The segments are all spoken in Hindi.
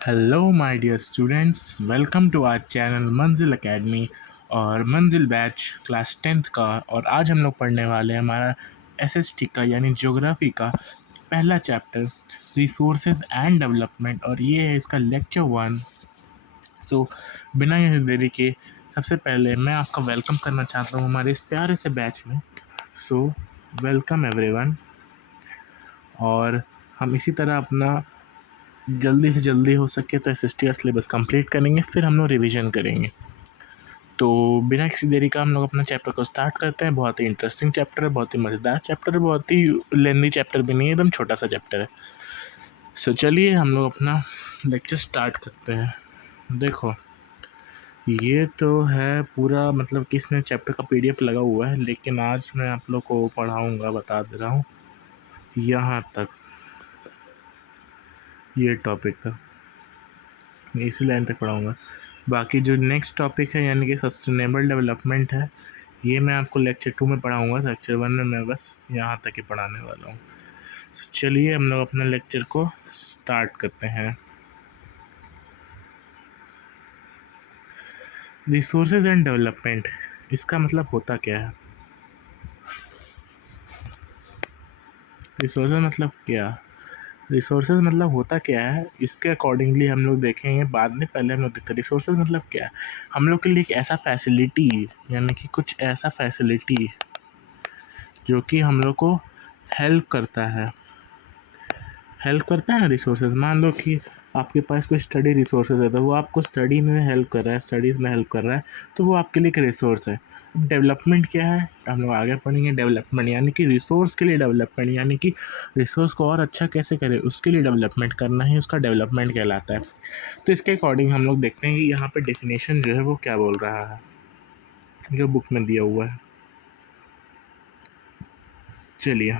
Hello my dear students, welcome to our channel Manzil academy और मंजिल बैच क्लास 10th का। और आज हम लोग पढ़ने वाले हैं हमारा एसएसटी का यानी ज्योग्राफी का पहला चैप्टर रिसोर्सेज एंड डेवलपमेंट, और ये है इसका लेक्चर 1। सो बिना यह देरी के सबसे पहले मैं आपका वेलकम करना चाहता हूँ हमारे इस प्यारे से बैच में। So welcome everyone. और हम इसी तरह अपना जल्दी से जल्दी हो सके तो एसएसटी का सिलेबस कंप्लीट करेंगे, फिर हम लोग रिवीजन करेंगे। तो बिना किसी देरी का हम लोग अपना चैप्टर को स्टार्ट करते हैं। बहुत ही इंटरेस्टिंग चैप्टर है, बहुत ही मज़ेदार चैप्टर है, बहुत ही लेंदी चैप्टर भी नहीं है, एकदम छोटा सा चैप्टर है। सो चलिए हम लोग अपना लेक्चर स्टार्ट करते हैं। देखो, ये तो है पूरा, मतलब कि इसमें चैप्टर का पीडीएफ लगा हुआ है, लेकिन आज मैं आप लोग को पढ़ाऊँगा, बता दे रहा हूँ, यहाँ तक, ये टॉपिक तक, इसी लाइन तक पढ़ाऊँगा। बाकी जो नेक्स्ट टॉपिक है यानी कि सस्टेनेबल डेवलपमेंट है, ये मैं आपको लेक्चर 2 में पढ़ाऊँगा। लेक्चर 1 में मैं बस यहाँ तक ही पढ़ाने वाला हूँ। चलिए हम लोग अपना लेक्चर को स्टार्ट करते हैं। रिसोर्सेज एंड डेवलपमेंट, इसका मतलब होता क्या है? रिसोर्सेज मतलब क्या? रिसोर्सेज मतलब होता क्या है, इसके अकॉर्डिंगली हम लोग देखेंगे बाद में। पहले हम लोग देखते हैं रिसोर्सेज मतलब क्या है। हम लोग के लिए एक ऐसा फैसिलिटी, यानी कि कुछ ऐसा फैसिलिटी जो कि हम लोग को हेल्प करता है ना। रिसोर्सेज, मान लो कि आपके पास कोई स्टडी रिसोर्सेज है, तो वो आपको स्टडी में हेल्प कर रहा है, स्टडीज़ में हेल्प कर रहा है, तो वो आपके लिए एक रिसोर्स है। अब डेवलपमेंट क्या है, हम लोग आगे पढ़ेंगे। डेवलपमेंट यानी कि रिसोर्स के लिए डेवलपमेंट, यानी कि रिसोर्स को और अच्छा कैसे करें उसके लिए डेवलपमेंट करना ही उसका डेवलपमेंट कहलाता है। तो इसके अकॉर्डिंग हम लोग देखते हैं कि यहाँ पे डेफिनेशन जो है वो क्या बोल रहा है, जो बुक में दिया हुआ है। चलिए,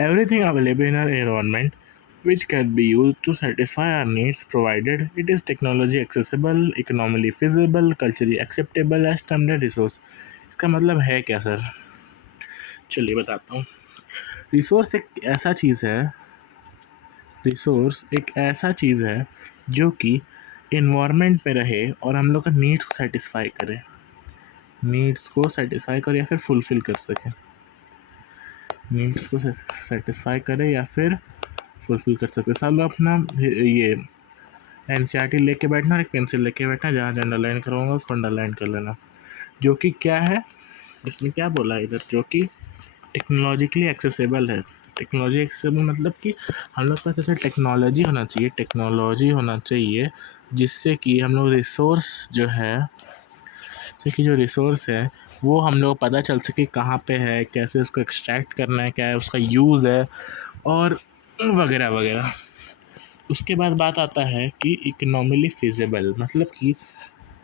everything available in our environment which can be used to satisfy our needs provided it is technology accessible, economically feasible, culturally acceptable as standard resource। इसका मतलब है क्या सर? चलिए बताता हूँ। रिसोर्स एक ऐसा चीज़ है, रिसोर्स एक ऐसा चीज़ है जो कि इन्वायरमेंट में रहे और हम लोग का नीड्स को सेटिस्फाई करे, नीड्स को सेटिस्फाई करे या फिर फुलफ़िल कर सके, नीड्स को सेटिस्फाई करे या फिर फुलफ़िल कर सकते। सब लोग अपना ये एनसीईआरटी लेके बैठना और एक पेंसिल लेके बैठना, जहाँ जहाँ अंडरलाइन करूँगा उसको अंडरलाइन कर लेना। जो कि क्या है, इसमें क्या बोला है इधर, जो कि टेक्नोलॉजिकली एक्सेसिबल है। टेक्नोलॉजी एक्सेसिबल मतलब कि हम लोग के पास ऐसा टेक्नोलॉजी होना चाहिए, टेक्नोलॉजी होना चाहिए जिससे कि हम लोग रिसोर्स जो है, देखिए जो रिसोर्स है वो हम लोग पता चल सके कहाँ पे है, कैसे उसको एक्सट्रैक्ट करना है, क्या है उसका यूज़ है, और वगैरह वगैरह। उसके बाद बात आता है कि इकोनॉमिकली फिजिबल, मतलब कि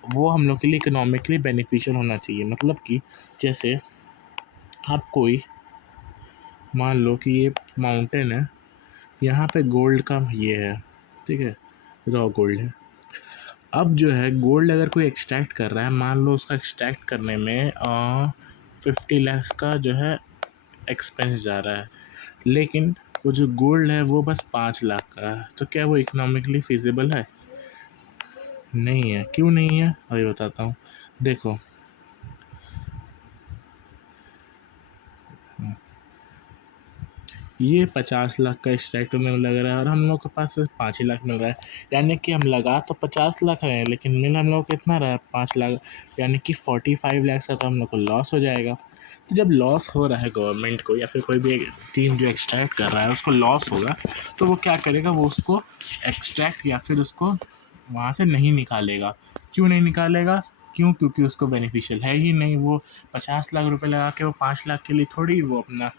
वो हम लोग के लिए इकोनॉमिकली बेनिफिशियल होना चाहिए। मतलब कि जैसे आप कोई, मान लो कि ये माउंटेन है, यहाँ पे गोल्ड का ये है, ठीक है, रॉ गोल्ड है। अब जो है गोल्ड अगर कोई एक्सट्रैक्ट कर रहा है, मान लो उसका एक्सट्रैक्ट करने में 50 लाख का जो है एक्सपेंस जा रहा है, लेकिन वो जो गोल्ड है वो बस 5 लाख का है, तो क्या वो इकोनॉमिकली फिजिबल है? नहीं है। क्यों नहीं है, अभी बताता हूँ। देखो, ये 50 लाख का एक्सट्रैक्ट में लग रहा है और हम लोग के पास सिर्फ 5 ही लाख मिल रहा है। यानी कि हम लगा तो 50 लाख रहे हैं, लेकिन मिल हम लोग को कितना रहा है, 5 लाख, यानी कि 45 लाख का तो हम लोग को लॉस हो जाएगा। तो जब लॉस हो रहा है गवर्नमेंट को या फिर कोई भी टीम जो एक्सट्रैक्ट कर रहा है उसको लॉस होगा, तो वो क्या करेगा, वो उसको एक्सट्रैक्ट या फिर उसको वहाँ से नहीं निकालेगा। क्यों नहीं निकालेगा? क्योंकि उसको बेनिफिशियल है ही नहीं। वो 50 लाख रुपए लगा के वो 5 लाख के लिए थोड़ी वो अपना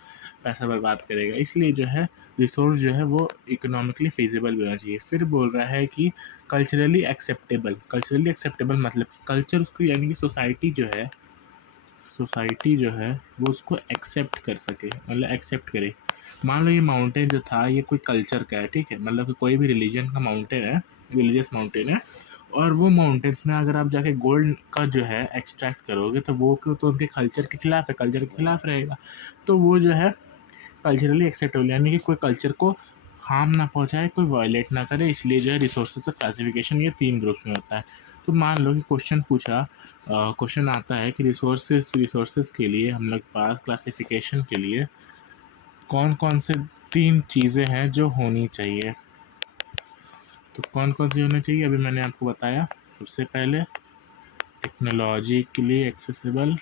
पैसा बर्बाद करेगा। इसलिए जो है रिसोर्स जो है वो इकोनॉमिकली फिजिबल भी होना चाहिए। फिर बोल रहा है कि कल्चरली एक्सेप्टेबल, कल्चरली एक्सेप्टेबल मतलब कल्चर उसको, यानी कि सोसाइटी जो है वो उसको एक्सेप्ट कर सके, मतलब एक्सेप्ट करे। मान लो ये माउंटेन जो था ये कोई कल्चर का है, ठीक है, मतलब कि कोई भी रिलीजन का माउंटेन है, रिलीजियस माउंटेन है, और वो माउंटेन्स में अगर आप जाके गोल्ड का जो है एक्सट्रैक्ट करोगे तो वो तो उनके कल्चर के खिलाफ है, कल्चर के खिलाफ रहेगा। तो वो जो है कल्चरली एक्सेप्टेबल, यानी कि कोई कल्चर को हार्म ना पहुँचाए, कोई वायलेट ना करे, इसलिए जो है रिसोर्सेज का क्लासिफिकेशन ये 3 ग्रुप्स में होता है। तो मान लो कि क्वेश्चन आता है कि रिसोर्सेज के लिए हम लोग पास क्लासिफिकेशन के लिए कौन-कौन से 3 चीज़ें हैं जो होनी चाहिए। तो कौन-कौन सी होनी चाहिए अभी मैंने आपको बताया। सबसे पहले टेक्नोलॉजिकली एक्सेसिबल,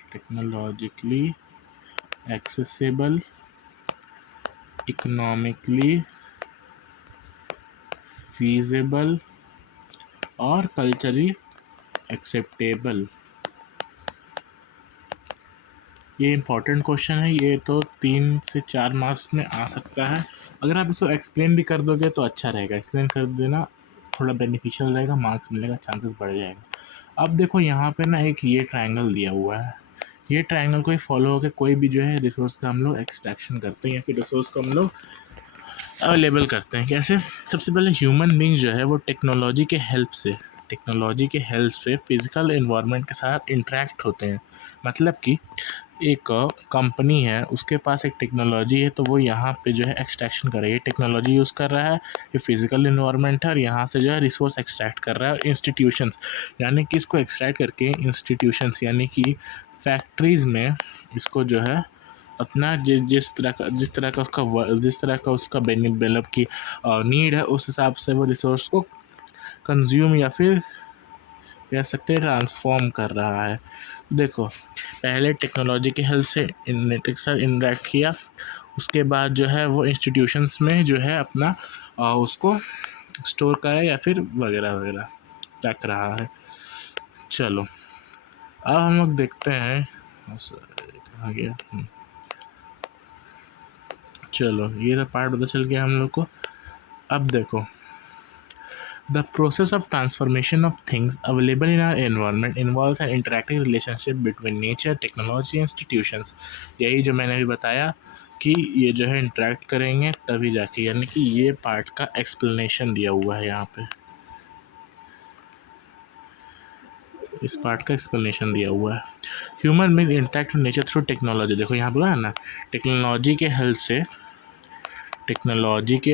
इकोनॉमिकली फीजिबल और कल्चरली एक्सेप्टेबल। ये इंपॉर्टेंट क्वेश्चन है, ये तो 3 से 4 मार्क्स में आ सकता है। अगर आप इसको एक्सप्लेन भी कर दोगे तो अच्छा रहेगा, एक्सप्लेन कर देना थोड़ा बेनिफिशियल रहेगा, मार्क्स मिलने का चांसेस बढ़ जाएगा। अब देखो यहाँ पे ना एक ये ट्रायंगल दिया हुआ है, ये ट्रायंगल को ही फॉलो होकर कोई भी जो है रिसोर्स का हम लोग एक्सट्रैक्शन करते हैं या फिर रिसोर्स को हम लोग अवेलेबल करते हैं। कैसे? सबसे पहले ह्यूमन बींग जो है वो टेक्नोलॉजी के हेल्प से फिजिकल एनवायरनमेंट के साथ इंटरेक्ट होते हैं। मतलब कि एक कंपनी है, उसके पास एक टेक्नोलॉजी है, तो वो यहाँ पे जो है एक्सट्रैक्शन कर रही है, टेक्नोलॉजी यूज़ कर रहा है, ये फिजिकल एनवायरनमेंट है और यहाँ से जो है रिसोर्स एक्सट्रैक्ट कर रहा है। और इंस्टीट्यूशंस यानी कि इसको एक्सट्रैक्ट करके इंस्टीट्यूशंस यानी कि फैक्ट्रीज़ में इसको जो है अपना जिस तरह का उसका मतलब कि नीड है, उस हिसाब से वो रिसोर्स को कंज्यूम या फिर कह सकते हैं ट्रांसफॉर्म कर रहा है। देखो, पहले टेक्नोलॉजी की हेल्प से इंटरनेट के साथ इंटरेक्ट किया, उसके बाद जो है वो इंस्टीट्यूशंस में जो है अपना उसको स्टोर करा या फिर वगैरह वगैरह रख रहा है। चलो, अब हम लोग देखते हैं कहाँ गया। चलो, ये तो पार्ट पता चल गया हम लोग को। अब देखो, the process of transformation of things available in our environment involves an interactive relationship between nature, technology, institutions। यही जो मैंने अभी बताया कि ये जो है इंटरेक्ट करेंगे तभी जाके, यानी कि ये पार्ट का एक्सप्लेनेशन दिया हुआ है यहाँ पे, इस पार्ट का एक्सप्लेनेशन दिया हुआ है। Human being interact with nature through technology. देखो यहाँ बोला है ना, टेक्नोलॉजी के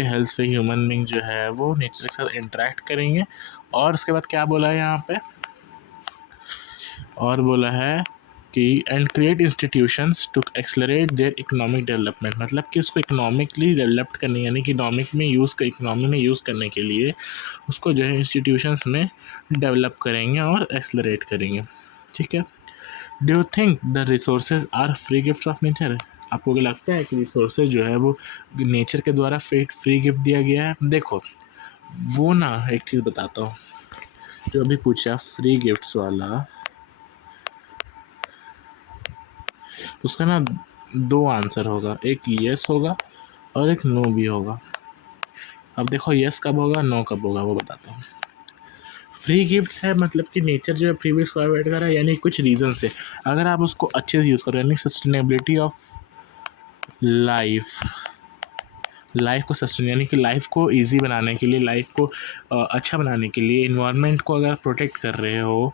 हेल्प से ह्यूमन बीइंग जो है वो नेचर के साथ इंटरेक्ट करेंगे। और उसके बाद क्या बोला है यहाँ पे, और बोला है कि and create institutions to accelerate their economic development. मतलब कि उसको इकोनॉमिकली डेवलप करने, यानी कि इकोनॉमी में यूज़ करने के लिए उसको जो है इंस्टीट्यूशंस में डेवलप करेंगे और एक्सलरेट करेंगे। ठीक है। Do you think the resources are free gift of nature? आपको क्या लगता है कि रिसोर्सेज जो है वो नेचर के द्वारा फ्री गिफ्ट दिया गया है? देखो, वो ना एक चीज़ बताता हूँ, जो अभी पूछा फ्री गिफ्ट्स वाला, उसका ना 2 आंसर होगा, एक येस होगा और एक नो भी होगा। अब देखो येस कब होगा, नो कब होगा, वो बताता हूँ। फ्री गिफ्ट्स है मतलब कि नेचर जो है फ्री गिफ्ट्स प्रोवाइड कर रहा है, यानी कुछ रीज़न से अगर आप उसको अच्छे से यूज़ करो, यानी सस्टेनेबिलिटी ऑफ लाइफ को सस्टेन, यानी कि लाइफ को इजी बनाने के लिए, लाइफ को अच्छा बनाने के लिए, इन्वायरमेंट को अगर प्रोटेक्ट कर रहे हो,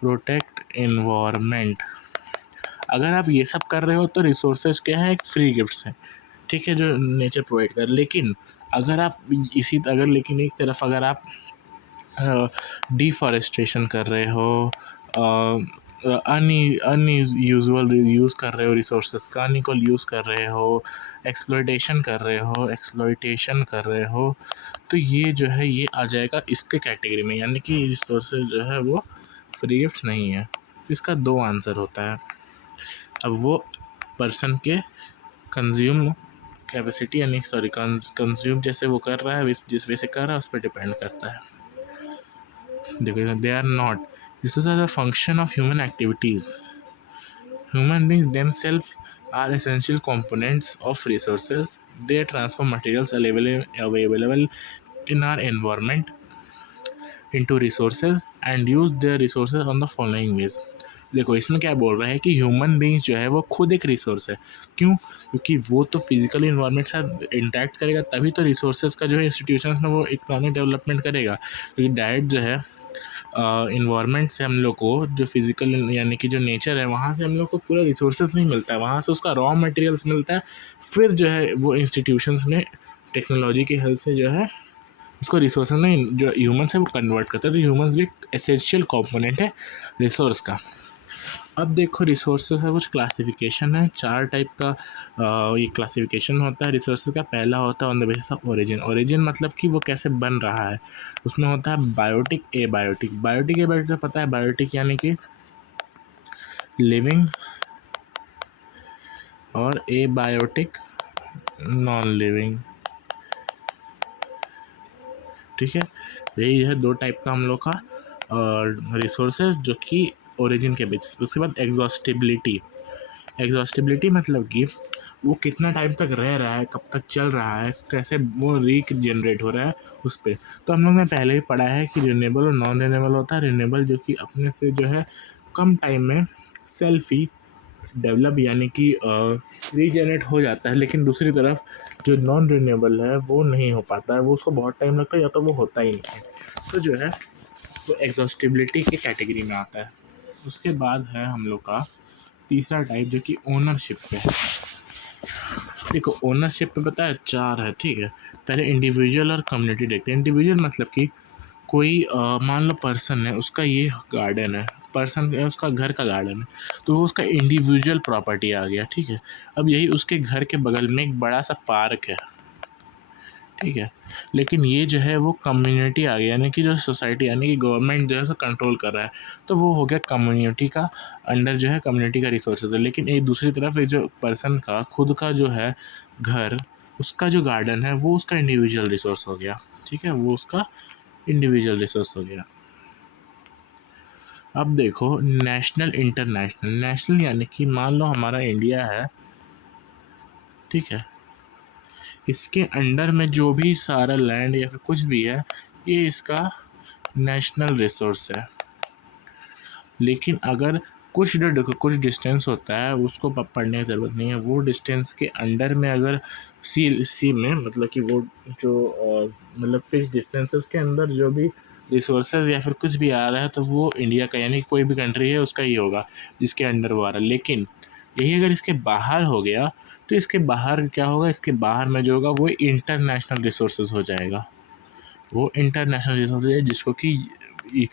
प्रोटेक्ट इन्वायरमेंट, अगर आप ये सब कर रहे हो तो रिसोर्सेज क्या है, एक फ्री गिफ्ट्स हैं। ठीक है, जो नेचर प्रोवाइड कर। लेकिन लेकिन एक तरफ अगर आप डिफॉरेस्टेशन कर रहे हो, अनयूजुअल यूज़ कर रहे हो रिसोर्सेज का, अनइक्वल यूज़ कर रहे हो, एक्सप्लॉयटेशन कर रहे हो, तो ये जो है ये आ जाएगा इसके कैटेगरी में, यानी कि रिसोर्सेज जो है वो फ्री गिफ्ट नहीं है। इसका 2 आंसर होता है। अब वो पर्सन के कंज्यूम कैपेसिटी, यानी कंज्यूम जैसे वो कर रहा है, जिस वे से कर रहा है उस पर डिपेंड करता है। देखो, they are not, this is a function of human activities. Human beings themselves are essential components of resources. They transform materials available in our environment into resources and use their resources on the following ways। देखो, इसमें क्या बोल रहा है कि ह्यूमन बींग्स जो है वो खुद एक रिसोर्स है। क्यों? क्योंकि वो तो फिजिकल इन्वायरमेंट से इंटरेक्ट करेगा तभी तो रिसोर्सेज का जो है इंस्टीट्यूशंस में वो इकोनॉमिक डेवलपमेंट करेगा। क्योंकि डायरेक्ट जो है इन्वायरमेंट से हम लोग को जो फिजिकल यानी कि जो नेचर है वहाँ से हम लोग को पूरा रिसोर्सेज नहीं मिलता है, वहाँ से उसका रॉ मटेरियल्स मिलता है, फिर जो है वो इंस्टीट्यूशंस में टेक्नोलॉजी की हेल्प से जो है उसको रिसोर्स में जो ह्यूमन्स है वो कन्वर्ट करते हैं। तो ह्यूमन्स भी एक एसेंशियल कंपोनेंट है रिसोर्स का। अब देखो रिसोर्सेज का कुछ क्लासिफिकेशन है, 4 टाइप का ये क्लासिफिकेशन होता है रिसोर्सेज का। पहला होता है on the basis of origin. Origin मतलब कि वो कैसे बन रहा है, उसमें होता है बायोटिक, एबायोटिक। बायोटिक एबायोटिक तो पता है, बायोटिक यानी कि लिविंग और एबायोटिक नॉन लिविंग, ठीक है। यही है 2 टाइप का हम लोग का रिसोर्सेज जो कि ओरिजिन के बेसिस। उसके बाद एग्जॉस्टिबिलिटी। एग्जॉस्टिबिलिटी मतलब कि वो कितना टाइम तक रह रहा है, कब तक चल रहा है, कैसे वो रीजनरेट हो रहा है उस पर। तो हम लोग ने पहले ही पढ़ा है कि रिन्यूएबल और नॉन रिन्यूएबल होता है। रिन्यूएबल जो कि अपने से जो है कम टाइम में सेल्फ ही डेवलप यानी कि रीजनरेट हो जाता है, लेकिन दूसरी तरफ जो नॉन रिन्यूएबल है वो नहीं हो पाता है, वो उसको बहुत टाइम लगता है या तो वो होता ही नहीं है। तो जो है वो एग्जॉस्टिबिलिटी की कैटेगरी में आता है। उसके बाद है हम लोग का तीसरा टाइप जो कि ओनरशिप पे है। देखो ओनरशिप पे पता है 4 है, ठीक है। पहले इंडिविजुअल और कम्युनिटी देखते हैं। इंडिविजुअल मतलब कि कोई मान लो पर्सन है, उसका ये गार्डन है, पर्सन है उसका घर का गार्डन है, तो वो उसका इंडिविजुअल प्रॉपर्टी आ गया, ठीक है। अब यही उसके घर के बगल में एक बड़ा सा पार्क है, ठीक है। लेकिन ये जो है वो कम्युनिटी आ गया, यानी कि जो सोसाइटी यानी कि गवर्नमेंट जो है सो कंट्रोल कर रहा है, तो वो हो गया कम्युनिटी का अंडर जो है कम्युनिटी का रिसोर्सेज है। लेकिन एक दूसरी तरफ एक जो पर्सन का खुद का जो है घर, उसका जो गार्डन है वो उसका इंडिविजुअल रिसोर्स हो गया, ठीक है, वो उसका इंडिविजुअल रिसोर्स हो गया। अब देखो नेशनल इंटरनेशनल। नेशनल यानी कि मान लो हमारा इंडिया है, ठीक है, इसके अंडर में जो भी सारा लैंड या फिर कुछ भी है ये इसका नेशनल रिसोर्स है। लेकिन अगर कुछ डिस्टेंस होता है उसको पढ़ने की ज़रूरत नहीं है, वो डिस्टेंस के अंडर में अगर सी में मतलब कि वो जो मतलब फिक्स डिस्टेंस है उसके अंदर जो भी रिसोर्सेज या फिर कुछ भी आ रहा है तो वो इंडिया का यानी कि कोई भी कंट्री है उसका ही होगा जिसके अंडर वो आ रहा है। लेकिन यही अगर इसके बाहर हो गया तो इसके बाहर क्या होगा, इसके बाहर में जो होगा वो इंटरनेशनल रिसोर्सेज हो जाएगा। वो इंटरनेशनल रिसोर्सेज है जिसको कि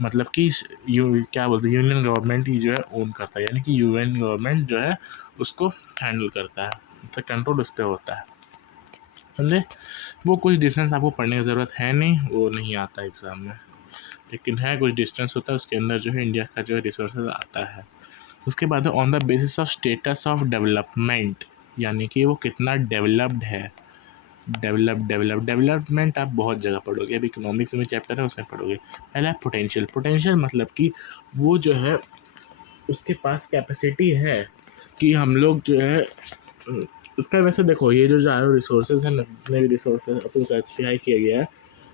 मतलब कि क्या बोलते हैं यूनियन गवर्नमेंट ही जो है ओन करता है, यानी कि यूएन गवर्नमेंट जो है उसको हैंडल करता है, तो कंट्रोल उस पर होता है, समझे। वो कुछ डिस्टेंस आपको पढ़ने की ज़रूरत है नहीं, वो नहीं आता एग्ज़ाम में, लेकिन है कुछ डिस्टेंस होता है उसके अंदर जो है इंडिया का जो है रिसोर्सेज आता है। उसके बाद on the basis of status of development, यानी कि वो कितना डेवलप्ड है। डेवलपमेंट आप बहुत जगह पढ़ोगे, अभी इकोनॉमिक्स में चैप्टर है उसमें पढ़ोगे। पहला है पोटेंशियल। पोटेंशियल मतलब कि वो जो है उसके पास कैपेसिटी है कि हम लोग जो है उसका वैसे देखो ये जो चारों रिसोर्सेज हैं, जितने भी रिसोर्सेज अपने क्लासीफाई किया गया है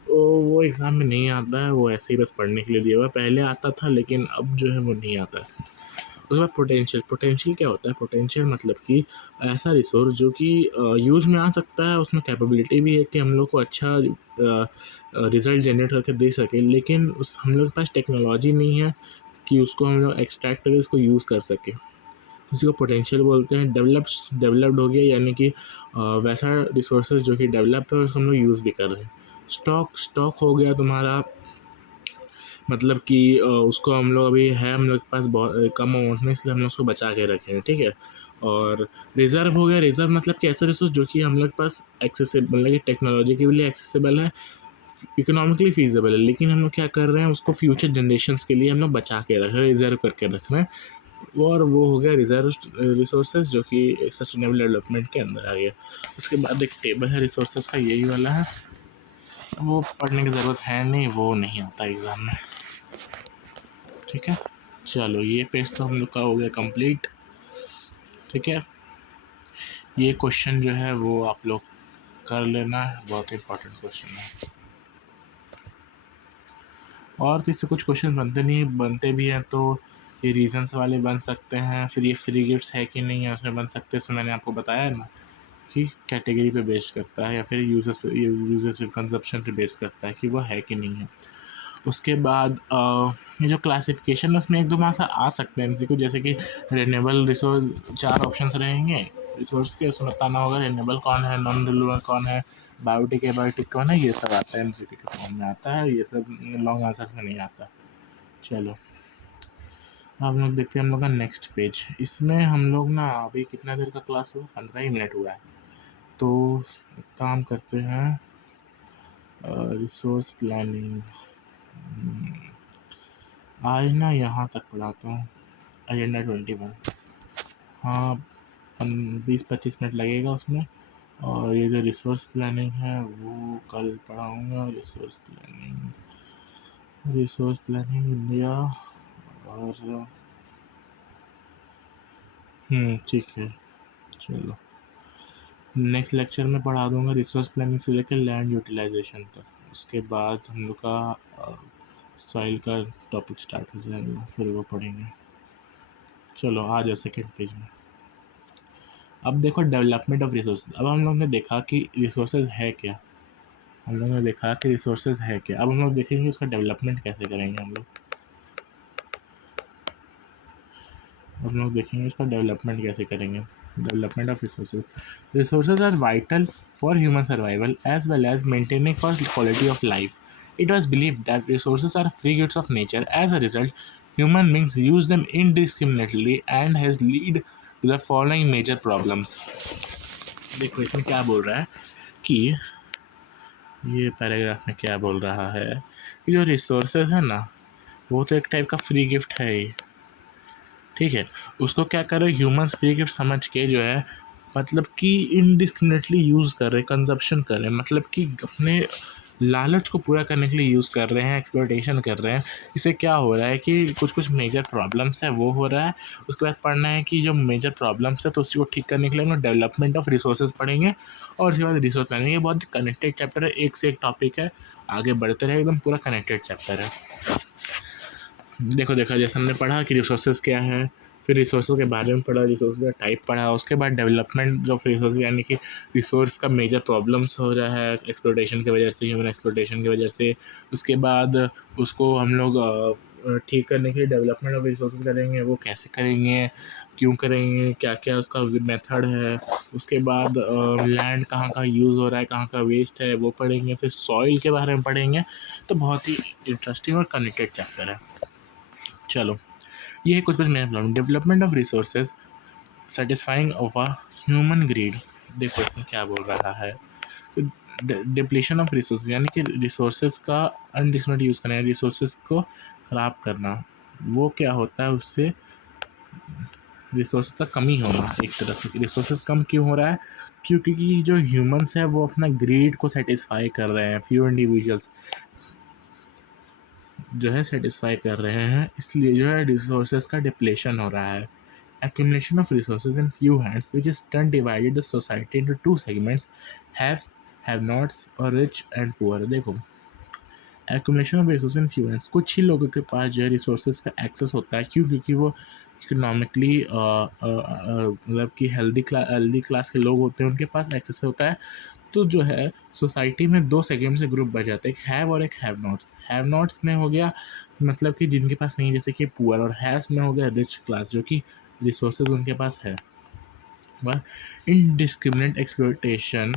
तो वो एग्ज़ाम में नहीं आता है, वो ऐसे ही बस पढ़ने के लिए दिया हुआ है। पहले आता था लेकिन अब जो है वो नहीं आता है। उसके बाद पोटेंशियल। पोटेंशियल क्या होता है, पोटेंशियल मतलब कि ऐसा रिसोर्स जो कि यूज़ में आ सकता है, उसमें कैपेबिलिटी भी है कि हम लोग को अच्छा रिज़ल्ट जनरेट करके दे सके, लेकिन उस हम लोग के पास टेक्नोलॉजी नहीं है कि उसको हम लोग एक्सट्रैक्ट करके उसको यूज़ कर सकें। उसी को पोटेंशियल बोलते हैं। डेवलप्ड हो गया यानी कि वैसा रिसोर्सेज जो कि डेवलप है उसको हम लोग यूज़ भी कर रहे हैं। स्टॉक हो गया तुम्हारा, मतलब कि उसको हम लोग अभी है हम लोग के पास बहुत कम अमाउंट में, इसलिए हम लोग उसको बचा के रखे हैं, ठीक है। और रिज़र्व हो गया। रिज़र्व मतलब कि ऐसा रिसोर्स जो कि हम लोग के पास एक्सेसिबल मतलब कि टेक्नोलॉजी के लिए एक्सेसिबल है, इकोनॉमिकली फीजिबल है, लेकिन हम लोग क्या कर रहे हैं उसको फ्यूचर जनरेशन्स के लिए हम लोग बचा के रख रहे हैं, रिजर्व करके रख रहे हैं। और वो हो गया रिजर्व रिसोर्सेज जो कि सस्टेनेबल डेवलपमेंट के अंदर आ गया। उसके बाद एक टेबल है रिसोर्सेज का, यही वाला है, वो पढ़ने की ज़रूरत है नहीं, वो नहीं आता एग्ज़ाम में, ठीक है। चलो ये पेज तो हम लोग का हो गया कंप्लीट, ठीक है। ये क्वेश्चन जो है वो आप लोग कर लेना, बहुत इंपॉर्टेंट क्वेश्चन है। और तो इससे कुछ क्वेश्चन बनते नहीं, बनते भी हैं तो ये रीजंस वाले बन सकते हैं, फिर ये फ्री गिफ्ट्स है कि नहीं है उसमें बन सकते हैं। इसमें मैंने आपको बताया ना कि कैटेगरी पे बेस्ड करता है या फिर यूजर्स पे कंजप्शन पे बेस करता है कि वो है कि नहीं है। उसके बाद ये जो क्लासिफिकेशन है उसमें एक दो मासा आ सकते हैं एमसीक्यू, जैसे कि रिन्यूएबल रिसोर्स 4 ऑप्शंस रहेंगे रिसोर्स के, उसमें बताना होगा रिन्यूएबल कौन है, नॉन रिन्यूएबल कौन है, बायोटिक एबायोटिक का ना ये सब आता है, एमसीक्यू के फॉर्म में आता है, ये सब लॉन्ग आंसर्स में नहीं आता। चलो हम लोग देखते हैं हम लोग का नेक्स्ट पेज। इसमें हम लोग ना अभी कितना देर का क्लास हुआ, 15 ही मिनट हुआ है। तो एक काम करते हैं, रिसोर्स प्लानिंग आज ना यहाँ तक पढ़ाता हूँ, एजेंडा 21। हाँ 20-25 मिनट लगेगा उसमें। और ये जो रिसोर्स प्लानिंग है वो कल पढ़ाऊँगा। Resource planning India. और ठीक है, चलो नेक्स्ट लेक्चर में पढ़ा दूंगा रिसोर्स प्लानिंग से लेकर लैंड यूटिलाइजेशन तक। उसके बाद हम लोग का सॉइल का टॉपिक स्टार्ट हो जाएगा, फिर वो पढ़ेंगे। चलो आ जाओ सेकेंड पेज में। अब देखो डेवलपमेंट ऑफ रिसोर्सेज। अब हम लोग ने देखा कि रिसोर्सेज है क्या, हम लोग ने देखा कि रिसोर्सेज है क्या। अब हम लोग देखेंगे उसका डेवलपमेंट कैसे करेंगे। हम लोग देखेंगे उसका डेवलपमेंट कैसे करेंगे। Development of resources. Resources are vital for human survival as well as maintaining for quality of life. It was believed that resources are free gifts of nature. As a result, human beings use them indiscriminately and has lead to the following major problems. देखो इसमें क्या बोल रहा है कि ये पैराग्राफ में क्या बोल रहा है कि जो रिसोर्सेज है ना वो तो एक टाइप का फ्री गिफ्ट है ही, ठीक है। उसको क्या कर रहे ह्यूमंस फ्री गिफ्ट समझ के जो है मतलब कि इनडिस्क्रिमिनेटली यूज़ कर रहे, कंजप्शन कर रहे हैं, मतलब कि अपने लालच को पूरा करने के लिए यूज़ कर रहे हैं, एक्सप्लॉयटेशन कर रहे हैं। इससे क्या हो रहा है कि कुछ कुछ मेजर प्रॉब्लम्स है वो हो रहा है। उसके बाद पढ़ना है कि जो मेजर प्रॉब्लम्स है तो उसी को ठीक करने के लिए हम लोग डेवलपमेंट ऑफ रिसोर्सेज पढ़ेंगे। और उसके बाद रिसोर्स प्लानिंग। ये बहुत कनेक्टेड चैप्टर है, एक से एक टॉपिक है, आगे बढ़ते रहे, एकदम पूरा कनेक्टेड चैप्टर है। देखो देखा जैसे हमने पढ़ा कि रिसोर्सेज क्या है, फिर रिसोर्सेज के बारे में पढ़ा, रिसोर्स का टाइप पढ़ा, उसके बाद डेवलपमेंट ऑफ रिसोर्स यानी कि रिसोर्स का मेजर प्रॉब्लम्स हो रहा है एक्सप्लोटेशन की वजह से, ह्यूमन एक्सप्लोटेशन की वजह से। उसके बाद उसको हम लोग ठीक करने के लिए डेवलपमेंट ऑफ रिसोर्सेज करेंगे, वो कैसे करेंगे, क्यों करेंगे, क्या क्या उसका मेथड है। उसके बाद लैंड कहाँ कहाँ यूज़ हो रहा है, कहाँ कहाँ वेस्ट है, वो पढ़ेंगे। फिर सॉइल के बारे में पढ़ेंगे। तो बहुत ही इंटरेस्टिंग और कनेक्टेड चैप्टर है। चलो ये है कुछ कुछ main problem. Development of resources satisfying of a human greed. देखो इसमें क्या बोल रहा है, डिप्लीशन ऑफ रिसोर्सेज यानी कि रिसोर्सेज का अनडिस्क्रिमिनेट यूज़ करना, रिसोर्सेज को ख़राब करना। वो क्या होता है, उससे रिसोर्स का कमी होना। एक तरफ से रिसोर्सेज कम क्यों हो रहा है, क्योंकि जो ह्यूमंस है वो अपना ग्रीड को सेटिस्फाई कर रहे हैं, फ्यू इंडिविजुअल्स जो है सेटिस्फाई कर रहे हैं, इसलिए जो है रिसोर्सेज का डिप्लेशन हो रहा है। Accumulation of resources in few hands, which is then divided the society into two segments, haves, have-nots और rich and poor। देखो accumulation of resources in few hands, कुछ ही लोगों के पास जो है रिसोर्सेज का एक्सेस होता है। क्यों? क्योंकि वो इकोनॉमिकली मतलब कि हेल्दी क्लास के लोग होते हैं, उनके पास एक्सेस होता है। तो जो है सोसाइटी में दो सेगमेंट से ग्रुप बच जाते हैं, एक हैव और एक हैव नॉट्स। हैव नॉट्स में हो गया मतलब कि जिनके पास नहीं, जैसे कि पुअर, और हैव्स में हो गया रिच क्लास जो कि रिसोर्सेज उनके पास है। वह indiscriminate exploitation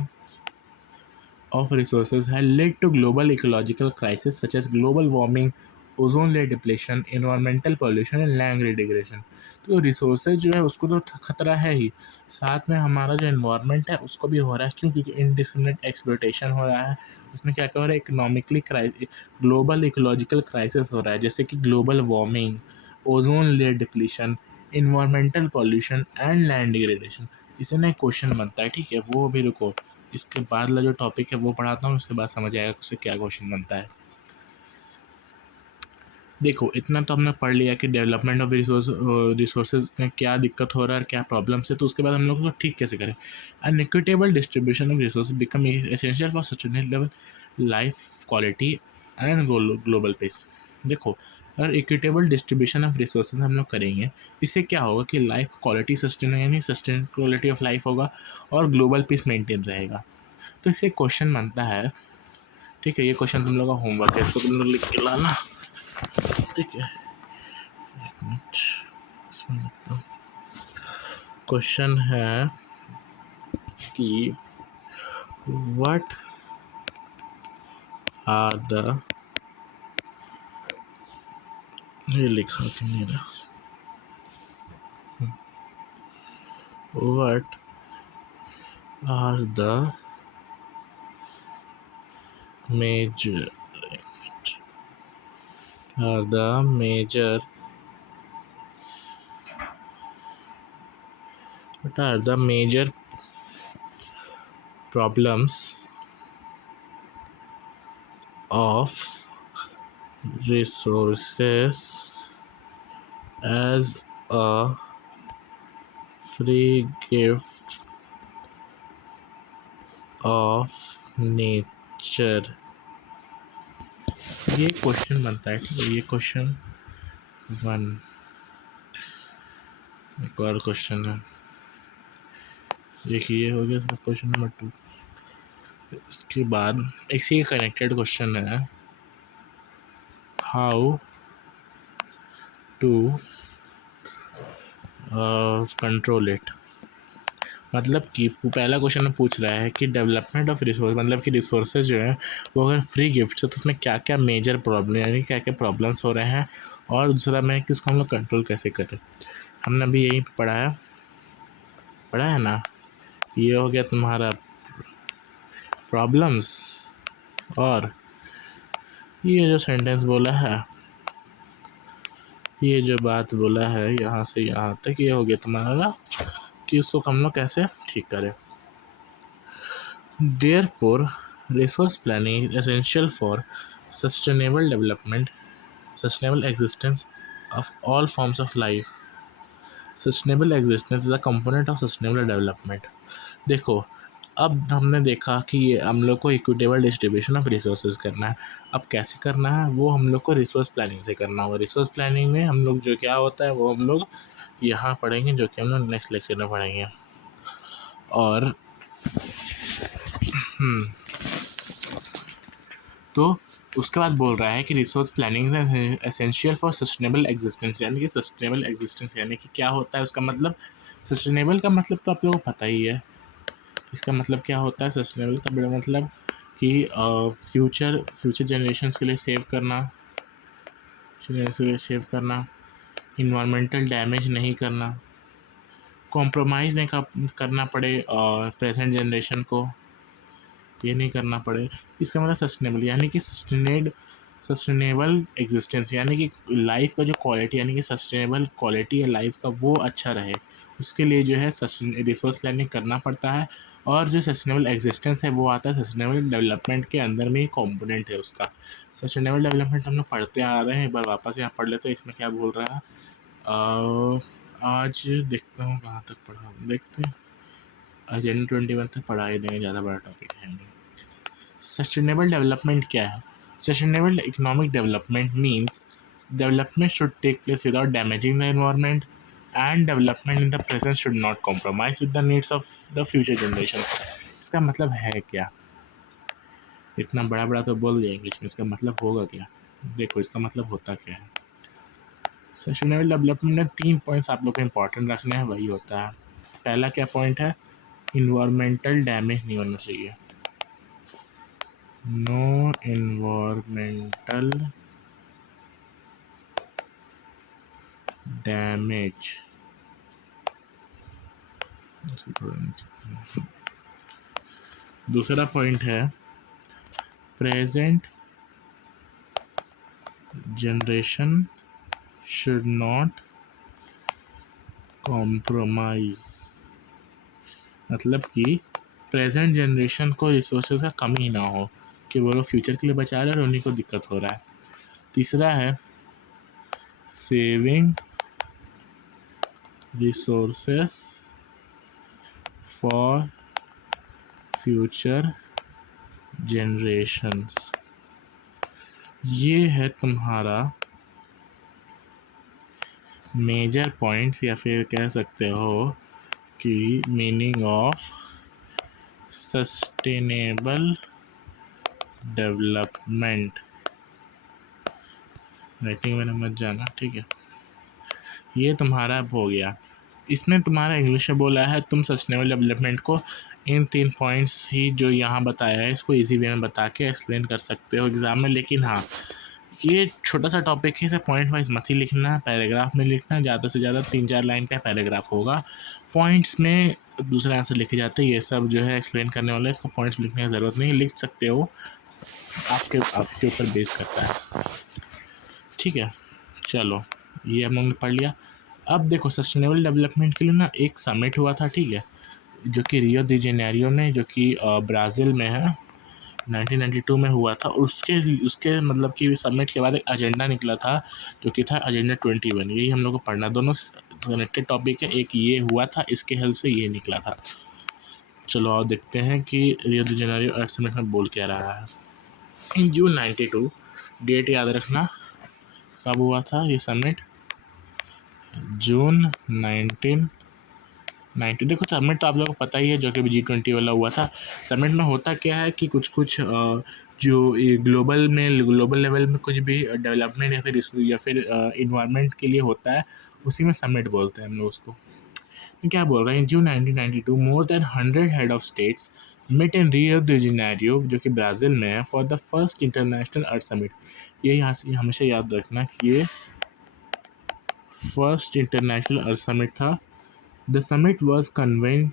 of resources has led to global ecological crises such as global warming, ozone layer depletion, environmental pollution and land degradation. तो रिसोर्सेज जो है उसको तो खतरा है ही, साथ में हमारा जो इन्वायरमेंट है उसको भी हो रहा है। क्यों? क्योंकि इनडिस्क्रिमिनेट एक्सप्लॉयटेशन हो रहा है। उसमें क्या क्या हो रहा है, इकोनॉमिकली ग्लोबल इकोलॉजिकल क्राइसिस हो रहा है, जैसे कि global warming, ozone layer depletion, environmental pollution and land degradation. इसे ना एक क्वेश्चन बनता है, ठीक है, वो भी रुको, इसके बाद वाला जो टॉपिक है वो पढ़ाता हूँ, उसके बाद समझ आएगा उससे क्या क्वेश्चन बनता है। देखो इतना तो हमने पढ़ लिया कि डेवलपमेंट ऑफ रिसोर्सेज में क्या दिक्कत हो रहा है और क्या प्रॉब्लम्स है। तो उसके बाद हम लोग उसको ठीक कैसे करें। Inequitable distribution of resources become essential for sustainable life quality and global peace. देखो अगर इक्विटेबल डिस्ट्रीब्यूशन ऑफ रिसोर्सेज हम लोग करेंगे, इससे क्या होगा कि लाइफ क्वालिटी सस्टेन यानी सस्टेन क्वालिटी ऑफ लाइफ होगा और ग्लोबल पीस मेंटेन रहेगा। तो इससे क्वेश्चन बनता है, ठीक है, ये क्वेश्चन तुम लोग का होमवर्क है, इसको तुम लोग लिख के लाना, ठीक है। एक मिनट, इसमें लिखता हूँ। क्वेश्चन है कि व्हाट आर द, ये लिखा कि मेरा, what are the major what are the major problems of resources as a free gift of nature? ये क्वेश्चन बनता है, ठीक है, ये क्वेश्चन 1। एक और क्वेश्चन है, देखिए ये हो गया क्वेश्चन नंबर 2। इसके बाद इसी कनेक्टेड क्वेश्चन है, हाउ टू कंट्रोल इट। मतलब कि पहला क्वेश्चन में पूछ रहा है कि डेवलपमेंट ऑफ रिसोर्स, मतलब कि रिसोर्सेज जो है वो अगर फ्री गिफ्ट है तो उसमें क्या क्या मेजर प्रॉब्लम, यानी क्या क्या प्रॉब्लम्स हो रहे हैं, और दूसरा में कि उसको हम लोग कंट्रोल कैसे करें। हमने अभी यही पढ़ा है ना, ये हो गया तुम्हारा प्रॉब्लम्स, और ये जो सेंटेंस बोला है, ये जो बात बोला है यहाँ से यहाँ तक, ये हो गया तुम्हारा कि उसको हम लोग कैसे ठीक करें। Therefore, resource planning is essential for sustainable development, sustainable existence of all forms of life. Sustainable existence is a component of sustainable development. देखो, अब हमने देखा कि ये हम लोग को इक्विटेबल डिस्ट्रीब्यूशन ऑफ रिसोर्सेज करना है। अब कैसे करना है वो हम लोग को रिसोर्स प्लानिंग से करना होगा। रिसोर्स प्लानिंग में हम लोग जो क्या होता है वो हम लोग यहाँ पढ़ेंगे, जो कि हम लोग नेक्स्ट लेक्चर में पढ़ेंगे। और तो उसके बाद बोल रहा है कि resource planning essential for sustainable existence, यानी कि सस्टेनेबल एग्जिस्टेंस यानी कि क्या होता है उसका मतलब। सस्टेनेबल का मतलब तो आप लोगों को पता ही है, इसका मतलब क्या होता है। सस्टेनेबल का बड़ा मतलब कि फ्यूचर जनरेशन्स के लिए सेव करना, इन्वायरमेंटल डैमेज नहीं करना, कॉम्प्रोमाइज़ नहीं करना पड़े और प्रेजेंट जनरेशन को ये नहीं करना पड़े। इसका मतलब सस्टेनेबल यानी कि सस्टेनेबल एग्जिस्टेंस, यानी कि लाइफ का जो क्वालिटी, यानी कि सस्टेनेबल क्वालिटी है लाइफ का वो अच्छा रहे, उसके लिए जो है रिसोर्स प्लानिंग करना पड़ता है। और जो सस्टेनेबल एग्जिस्टेंस है वो आता है सस्टेनेबल डेवलपमेंट के अंदर में ही कॉम्पोनेंट है उसका। सस्टेनेबल डेवलपमेंट हम लोग पढ़ते आ रहे हैं, एक बार वापस यहाँ पढ़ लेते हैं इसमें क्या बोल रहा है। आज देखता हूँ कहाँ तक पढ़ा, देखते हैं। आज N21 तक पढ़ा ही देंगे, ज़्यादा बड़ा टॉपिक है नहीं। सस्टेनेबल डेवलपमेंट क्या है? Sustainable economic development means development should take place without damaging the environment, and development in the present should not compromise with the needs of the future generations. इसका मतलब है क्या? इतना बड़ा बड़ा तो बोल दिया इंग्लिश में, इसका मतलब होगा क्या? देखो इसका मतलब होता क्या है। सस्टेनेबल डेवलपमेंट में 3 पॉइंट्स आप लोग को इंपॉर्टेंट रखने हैं, वही होता है। पहला क्या पॉइंट है? इन्वायरमेंटल डैमेज नहीं होना चाहिए। No environmental damage। दूसरा पॉइंट है present generation should not compromise, मतलब कि प्रेजेंट जनरेशन को रिसोर्सेज का कमी ना हो, कि वो लोग फ्यूचर के लिए बचा रहे और उन्हीं को दिक्कत हो रहा है। तीसरा है saving resources for future generations. ये है तुम्हारा मेजर पॉइंट्स, या फिर कह सकते हो कि meaning of sustainable development. Writing में मत जाना, ठीक है। ये तुम्हारा हो गया। इसमें तुम्हारा इंग्लिश में बोला है तुम सस्टेनेबल डेवलपमेंट को इन 3 पॉइंट्स ही जो यहाँ बताया है इसको ईज़ी वे में बता के एक्सप्लेन कर सकते हो एग्ज़ाम में। लेकिन हाँ, ये छोटा सा टॉपिक है, इसे पॉइंट वाइज मत ही लिखना, पैराग्राफ में लिखना, ज़्यादा से ज़्यादा 3-4 लाइन का पैराग्राफ होगा। पॉइंट्स में दूसरे आंसर लिखे जाते हैं, ये सब जो है एक्सप्लेन करने वाला है, इसको पॉइंट्स लिखने की ज़रूरत नहीं, लिख सकते हो, आपके आपके ऊपर बेस करता है। ठीक है, चलो ये हम लोग ने पढ़ लिया। अब देखो सस्टेनेबल डेवलपमेंट के लिए ना एक समिट हुआ था, ठीक है, जो कि रियो डी जेनेरियो में, जो कि ब्राज़ील में है, 1992 में हुआ था। उसके उसके मतलब कि समिट के बाद एक एजेंडा निकला था, जो कि था एजेंडा 21। यही हम लोग को पढ़ना, दोनों कनेक्टेड टॉपिक है, एक ये हुआ था, इसके हेल्प से ये निकला था। चलो और देखते हैं कि रियो डी जेनेरियो अर्थ समिट में बोल क्या रहा है। इन जून 92, डेट याद रखना कब हुआ था ये समिट, जून 1990। देखो समिट तो आप लोगों को पता ही है, जो कि G20 वाला हुआ था। समिट में होता क्या है कि कुछ कुछ जो ग्लोबल लेवल में कुछ भी डेवलपमेंट या फिर इन्वायरमेंट के लिए होता है, उसी में समिट बोलते हैं हम लोग उसको। तो क्या बोल रहे हैं, June 1992 more than 100 head of states met in Rio de Janeiro, जो कि ब्राज़ील में है, for the first international earth summit. ये यहाँ से हमेशा याद रखना कि ये फर्स्ट इंटरनेशनल अर्थ समिट था। The summit was convened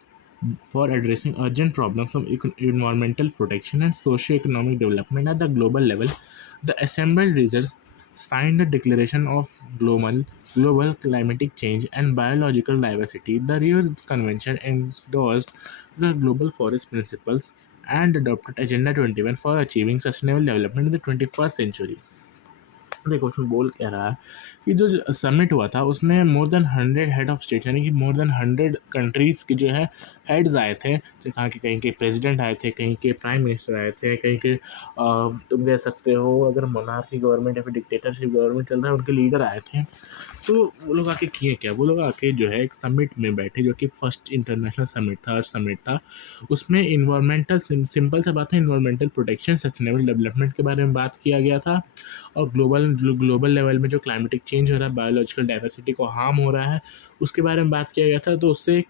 for addressing urgent problems of environmental protection and socio-economic development at the global level. The assembled leaders signed the Declaration of Global Climatic Change and Biological Diversity. The Rio Convention endorsed the Global Forest Principles and adopted Agenda 21 for achieving sustainable development in the 21st century. देखो उसमें बोल क्या रहा है कि जो समिट हुआ था उसमें मोर देन 100 हेड ऑफ स्टेट, यानी कि मोर देन 100 कंट्रीज़ के जो है हेड्स आए थे, जो कहाँ के, कहीं के प्रेसिडेंट आए थे, कहीं के प्राइम मिनिस्टर आए थे, कहीं के तुम कह सकते हो अगर मोनार्की गवर्नमेंट या फिर डिक्टेटरशिप गवर्नमेंट चल रहा है उनके लीडर आए थे। तो वो लोग आके किए क्या, वो लोग आके जो है एक समिट में बैठे, जो कि फर्स्ट इंटरनेशनल समिट था, अर्थ समिट था। उसमें इन्वायरमेंटल सिंपल सा बात है, इन्वायरमेंटल प्रोटेक्शन, सस्टेनेबल डेवलपमेंट के बारे में बात किया गया था, और ग्लोबल लेवल में जो क्लाइमेटिक चेंज हो रहा है, बायोलॉजिकल डाइवर्सिटी को हार्म हो रहा है, उसके बारे में बात किया गया था। तो उससे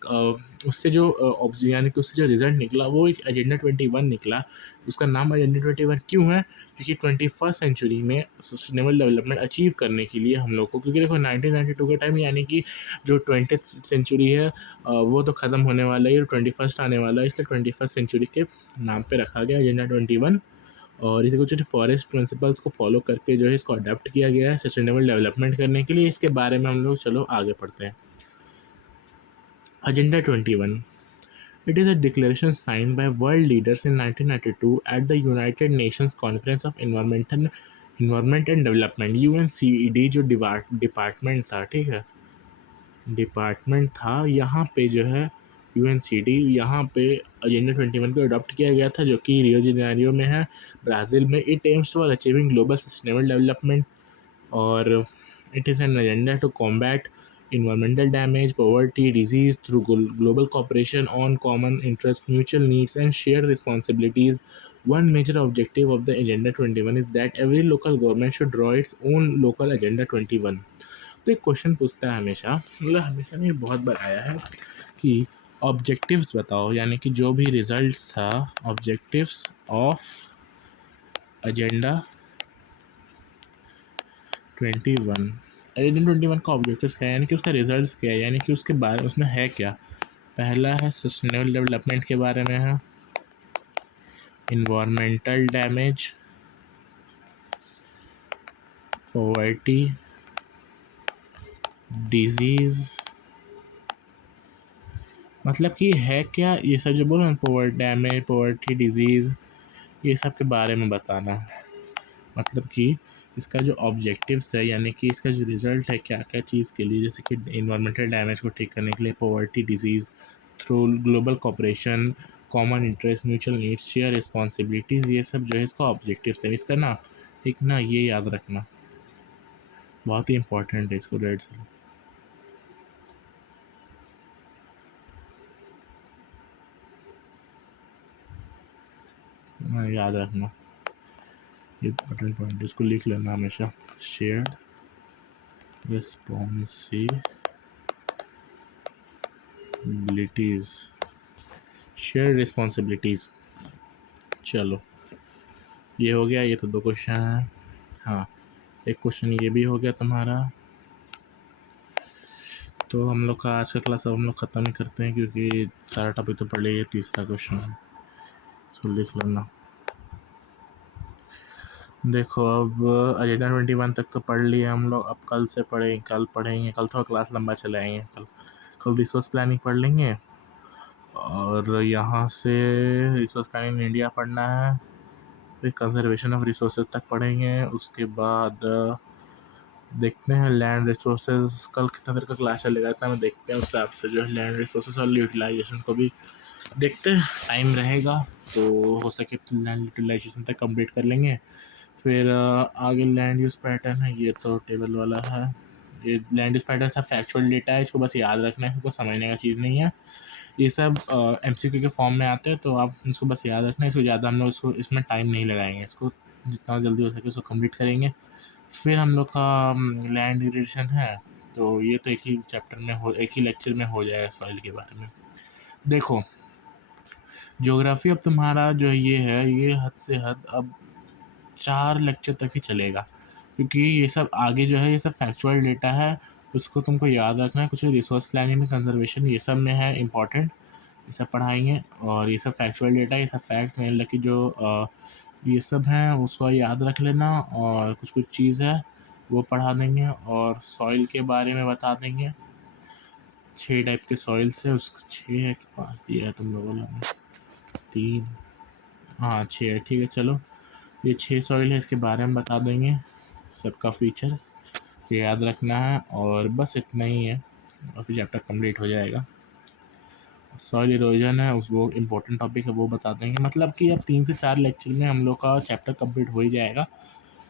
जो यानी कि उससे जो रिजल्ट निकला वो एक एजेंडा 21 निकला। उसका नाम एजेंडा 21 क्यों है, क्योंकि 21st सेंचुरी में सस्टेनेबल डेवलपमेंट अचीव करने के लिए हम लोग को, क्योंकि देखो 1992 का टाइम यानी कि जो 20th सेंचुरी है वो तो ख़त्म होने वाला है, 21st आने वाला है, इसलिए 21st सेंचुरी के नाम पे रखा गया एजेंडा 21। और इसी कुछ फॉरेस्ट प्रिंसिपल्स को फॉलो करके जो है इसको अडेप्ट किया गया है सस्टेनेबल डेवलपमेंट करने के लिए। इसके बारे में हम लोग चलो आगे पढ़ते हैं। Agenda 21, it is a declaration signed by world leaders in 1992 at the United Nations Conference of Environment and Development, UNCED, जो डिपार्टमेंट था, ठीक है, डिपार्टमेंट था, यहाँ पे जो है UNCD, यहाँ पे एजेंडा 21 को अडॉप्ट किया गया था, जो कि रियो जेनेरियो में है, ब्राज़ील में। It aims for achieving global sustainable development, और it is an agenda to combat environmental damage, poverty, disease through global cooperation on common interests, mutual needs, and shared responsibilities. One major objective of the Agenda 21 is that every local government should draw its own local Agenda 21. तो एक क्वेश्चन पूछता है हमेशा, मतलब हमेशा नहीं बहुत बार आया है कि ऑब्जेक्टिव्स बताओ, यानी कि जो भी रिजल्ट्स था, ऑब्जेक्टिव्स ऑफ एजेंडा 21, एजेंडा 21 का ऑब्जेक्टिव्स क्या है, यानी कि उसका रिजल्ट्स क्या है, यानी कि उसके बारे उसमें है क्या। पहला है सस्टेनेबल डेवलपमेंट के बारे में है, इन्वायरमेंटल डैमेज, पॉवर्टी, डिजीज़, मतलब कि है क्या ये सब जो बोल रहे हैं, डैमेज, पॉवर्टी, डिजीज़, ये सब के बारे में बताना है। मतलब कि इसका जो ऑब्जेक्टिव्स है, यानी कि इसका जो रिज़ल्ट है क्या क्या चीज़ के लिए, जैसे कि इन्वायरमेंटल डैमेज को ठीक करने के लिए, poverty, disease through global cooperation, common interest, mutual needs, share responsibilities, ये सब जो है इसका ऑब्जेक्टिव्स है। इसका ना एक ना ये याद रखना, बहुत ही इंपॉर्टेंट है, इसको रेड से याद रखना, ये इंपॉर्टेंट पॉइंट, इसको लिख लेना हमेशा। Share responsibilities, share responsibilities. चलो ये हो गया, ये तो 2 क्वेश्चन हैं। हाँ, एक क्वेश्चन ये भी हो गया तुम्हारा। तो हम लोग का आज का क्लास अब हम लोग ख़त्म ही करते हैं, क्योंकि सारा टॉपिक तो पढ़ लिया। तीसरा क्वेश्चन है, इसको लिख लेना। देखो अब एजेंडा 21 तक तो पढ़ लिया हम लोग। अब कल से पढ़ेंगे। कल थोड़ा क्लास लंबा चलाएंगे। कल रिसोर्स प्लानिंग पढ़ लेंगे, और यहाँ से रिसोर्स प्लानिंग इन इंडिया पढ़ना है। फिर कंजर्वेशन ऑफ रिसोर्सेज तक पढ़ेंगे। उसके बाद देखते हैं लैंड रिसोर्सेज कल कितना देर का क्लास चलेगा, इतना में देखते हैं। उस हिसाब से जो है लैंड रिसोर्सेज और यूटिलाइजेशन को भी देखते हैं। टाइम रहेगा तो हो सके तो लैंड यूटिलाइजेशन तक कंप्लीट कर लेंगे। फिर आगे लैंड यूज़ पैटर्न है, ये तो टेबल वाला है। ये लैंड यूज़ पैटर्न सब फैक्चुअल डेटा है, इसको बस याद रखना है, इसको समझने का चीज़ नहीं है। ये सब एमसीक्यू के फॉर्म में आते हैं, तो आप इसको बस याद रखना है। इसको ज़्यादा हम लोग इसमें टाइम नहीं लगाएंगे, इसको जितना जल्दी हो सके उसको कंप्लीट करेंगे। फिर हम लोग का लैंड इरिगेशन है, तो ये तो एक ही लेक्चर में हो जाएगा सॉइल के बारे में। देखो ज्योग्राफी अब तुम्हारा जो ये है, ये हद से हद अब 4 लेक्चर तक ही चलेगा, क्योंकि ये सब आगे जो है ये सब फैक्चुअल डेटा है, उसको तुमको याद रखना है। कुछ रिसोर्स प्लानिंग में, कंजर्वेशन, ये सब में है इम्पॉर्टेंट, ये सब पढ़ाएंगे। और ये सब फैक्चुअल डेटा, ये सब फैक्ट मेन लकी जो ये सब हैं उसको याद रख लेना। और कुछ कुछ चीज़ है वो पढ़ा देंगे, और सॉइल के बारे में बता देंगे। 6 टाइप के सॉइल्स है, उस 6 है कि 5 दिया है तुम लोगों ने? 3, हाँ 6 है, ठीक है। चलो ये 6 सॉइल है, इसके बारे में बता देंगे, सबका फीचर्स ये याद रखना है। और बस इतना ही है, और फिर चैप्टर कंप्लीट हो जाएगा। सॉइल इरोजन है वो इम्पोर्टेंट टॉपिक है, वो बता देंगे। मतलब कि अब 3 से 4 लेक्चर में हम लोग का चैप्टर कंप्लीट हो ही जाएगा,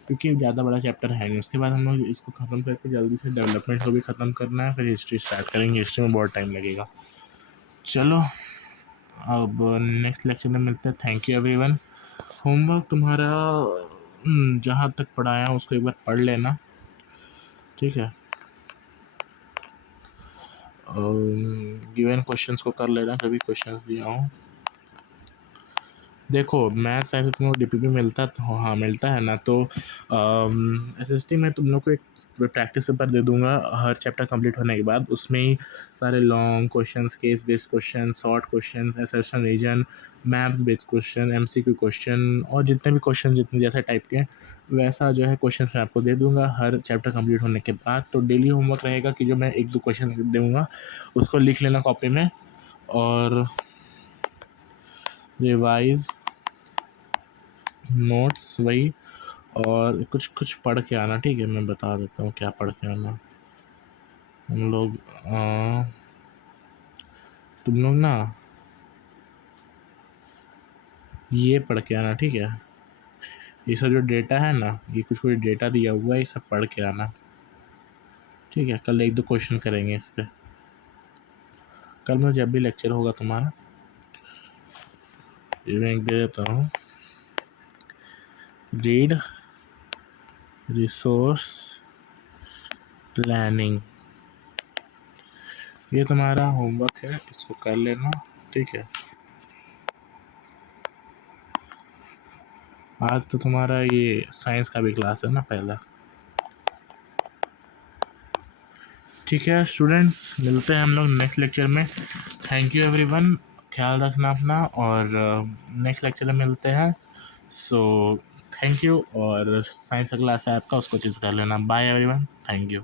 क्योंकि ज़्यादा बड़ा चैप्टर है नहीं। उसके बाद हम लोग इसको ख़त्म करके जल्दी से डेवलपमेंट को भी ख़त्म करना है, फिर हिस्ट्री स्टार्ट करेंगे। हिस्ट्री में बहुत टाइम लगेगा। चलो अब नेक्स्ट लेक्चर में मिलते हैं। Thank you everyone. होमवर्क तुम्हारा जहाँ तक पढ़ाया उसको एक बार पढ़ लेना, ठीक है। गिवन क्वेश्चंस को कर लेना, कभी क्वेश्चंस दिया हूँ। देखो मैथ्स ऐसे तुमको डीपीपी मिलता तो हाँ मिलता है ना, तो एसएसटी में तुम लोग को एक प्रैक्टिस पेपर दे दूंगा हर चैप्टर कंप्लीट होने के बाद। उसमें ही सारे long questions, case based question, short question, assertion reason, maps based question, MCQ question, और जितने भी क्वेश्चन जितने जैसे टाइप के वैसा जो है क्वेश्चन मैं आपको दे दूंगा हर चैप्टर कंप्लीट होने के बाद। तो डेली होमवर्क रहेगा कि जो मैं 1-2 क्वेश्चन दूंगा उसको लिख लेना कॉपी में, और रिवाइज नोट्स वही, और कुछ कुछ पढ़ के आना, ठीक है। मैं बता देता हूँ क्या पढ़ के आना। हम लोग तुम लोग ना ये पढ़ के आना, ठीक है। ये सब जो डेटा है ना, ये कुछ कुछ डेटा दिया हुआ है, ये सब पढ़ के आना, ठीक है। कल 1-2 क्वेश्चन करेंगे इस पर। कल में जब भी लेक्चर होगा तुम्हारा, मैं दे देता हूँ, रीड रिसोर्स प्लानिंग, ये तुम्हारा होमवर्क है, इसको कर लेना, ठीक है। आज तो तुम्हारा ये साइंस का भी क्लास है ना पहला, ठीक है। स्टूडेंट्स मिलते हैं हम लोग नेक्स्ट लेक्चर में। थैंक यू एवरीवन, ख्याल रखना अपना, और नेक्स्ट लेक्चर में मिलते हैं। सो थैंक यू, और साइंस का क्लास है आपका, उसको चीज़ कर लेना। Bye everyone, thank you.